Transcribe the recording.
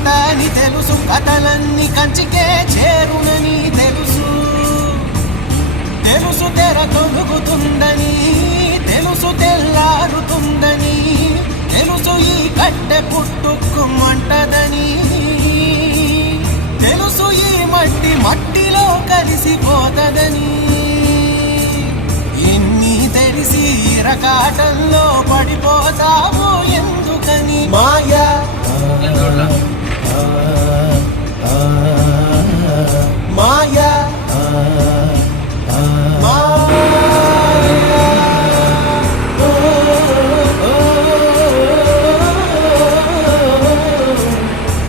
కథ అని తెలుసు, కథలన్నీ కంచికే చేరునని తెలుసు. తెలుసు తెర తొలుగుతుందని, తెలుసు తెల్లారుతుందని, తెలుసు ఈ కట్టె పుట్టుకుమంటదని, తెలుసు ఈ మట్టి మట్టిలో కలిసిపోతదని. ఎన్ని తెలిసి ఇరకాటంలో పడిపోతావు ఎందుకని? మాయా